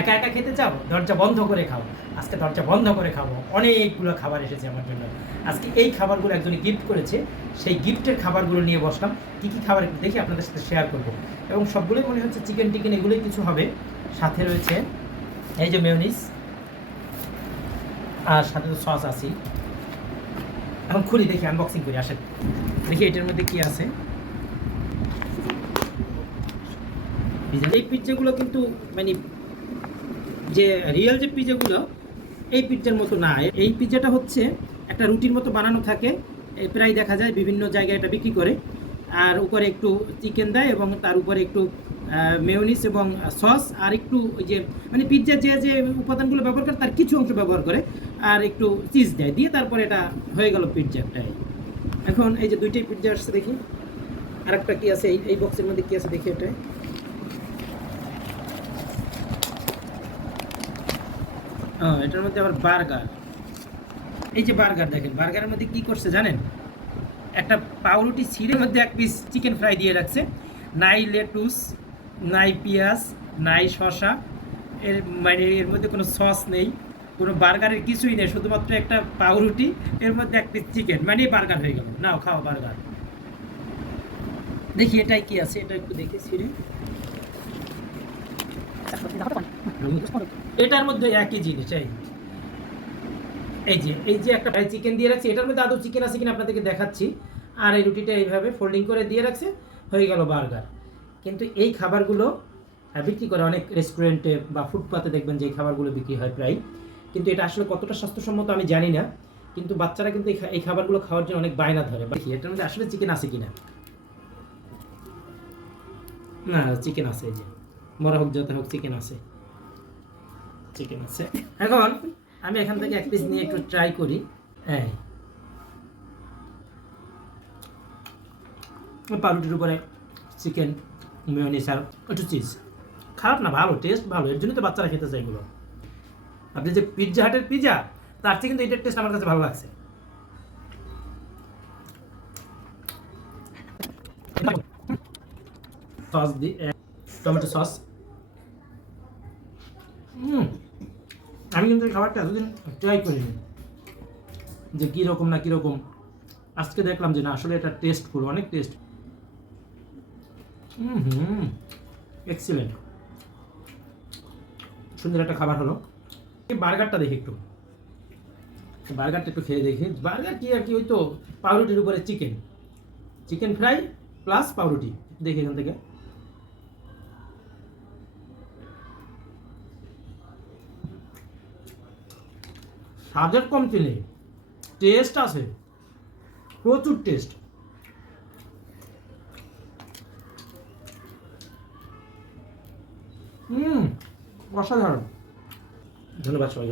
একা একা খেতে চাও, দরজা বন্ধ করে খাও। আজকে দরজা বন্ধ করে খাবো, অনেকগুলো খাবার এসেছে আমার জন্য। আজকে এই খাবারগুলো একজনে গিফট করেছে, সেই গিফটের খাবারগুলো নিয়ে বসলাম। কী কী খাবার একটু দেখি আপনাদের সাথে শেয়ার করব। এবং সবগুলোই মনে হচ্ছে চিকেন টিকেন এগুলোই কিছু হবে। সাথে রয়েছে এই যে মেয়োনিজ, আর সাথে তো সস আছে। এখন খুলি দেখি, আনবক্সিং করি, আসেন দেখি এটার মধ্যে কি আছে। এই পিৎজাগুলো কিন্তু মানে যে রিয়েল যে পিৎজাগুলো এই পিৎজার মতো না। এই পিৎজাটা হচ্ছে একটা রুটির মতো বানানো থাকে, প্রায় দেখা যায় বিভিন্ন জায়গায় এটা বিক্রি করে। আর উপরে একটু চিকেন দেয় এবং তার উপরে একটু মেয়োনিজ এবং সস, আর একটু ওই যে মানে পিৎজার যে যে উপাদানগুলো ব্যবহার করে তার কিছু অংশ ব্যবহার করে, আর একটু চিজ দেয়, দিয়ে তারপরে এটা হয়ে গেল পিৎজাটাই। এখন এই যে দুইটাই পিৎজা আসছে, দেখি আরেকটা কি আছে এই বক্সের মধ্যে কি আছে দেখি। এটাই এটার মধ্যে আবার বার্গার। এই যে বার্গার দেখেন, বার্গারের মধ্যে কি করছে জানেন, একটা পাউরুটি ছিঁড়ে মধ্যে এক পিস চিকেন ফ্রাই দিয়ে রাখছে। নাই লেটুস, নাই পেঁয়াজ, নাই শসা, এর মানে এর মধ্যে কোনো সস নেই, কোনো বার্গারের কিছুই নেই, শুধুমাত্র একটা পাউরুটি, এর মধ্যে এক পিস চিকেন, মানে বার্গার হয়ে গেল। নাও খাও বার্গার। দেখি এটাই কি আছে, এটা একটু দেখে ছিঁড়ে। এটার মধ্যে একই জিনিস, এই যে একটা চিকেন দিয়ে রাখছি, এটার মধ্যে আদৌ চিকেন আছে কিনা আপনাদেরকে দেখাচ্ছি। আর এই রুটিটা এইভাবে ফোল্ডিং করে দিয়ে রাখছে, হয়ে গেল বার্গার। কিন্তু এই খাবারগুলো বিক্রি করে অনেক রেস্টুরেন্টে বা ফুটপাতে, দেখবেন যে এই খাবারগুলো বিক্রি হয় প্রায়। কিন্তু এটা আসলে কতটা স্বাস্থ্যসম্মত আমি জানি না, কিন্তু বাচ্চারা কিন্তু এই খাবারগুলো খাওয়ার জন্য অনেক বায়না ধরে। দেখি এটার মধ্যে আসলে চিকেন আছে কিনা। না, চিকেন আছে, এই যে মরা হোক যত হোক চিকেন আছে, চিকেন আছে। এখন আমি এখান থেকে এক পিস নিয়ে একটু ট্রাই করি। হ্যাঁ, পাউরুটির উপরে চিকেন, মেয়োনিজ আর একটু চিজ। খারাপ না, ভালো, টেস্ট ভালো, এর জন্যই তো বাচ্চারা খেতে চায় এগুলো। আপনি যে পিৎজা হাটের পিৎজা, তার থেকে কিন্তু এটার টেস্ট আমার কাছে ভালো লাগছে। সস দিয়ে, টমেটো সস। আমি কিন্তু এই খাবারটা এতদিন ট্রাই করিনি যে কীরকম না কীরকম। আজকে দেখলাম যে না, আসলে এটা টেস্টফুল, অনেক টেস্ট। এক্সিলেন্ট, সুন্দর একটা খাবার হলো। এই বার্গারটা দেখি একটু, বার্গারটা একটু খেয়ে দেখি। বার্গার কি আর কি, ওই তো পাউরুটির উপরে চিকেন, চিকেন ফ্রাই প্লাস পাউরুটি। দেখি এখান থেকে, স্বাদের কমতি নেই, টেস্ট আছে, প্রচুর টেস্ট। অসাধারণ। ধন্যবাদ সবাই।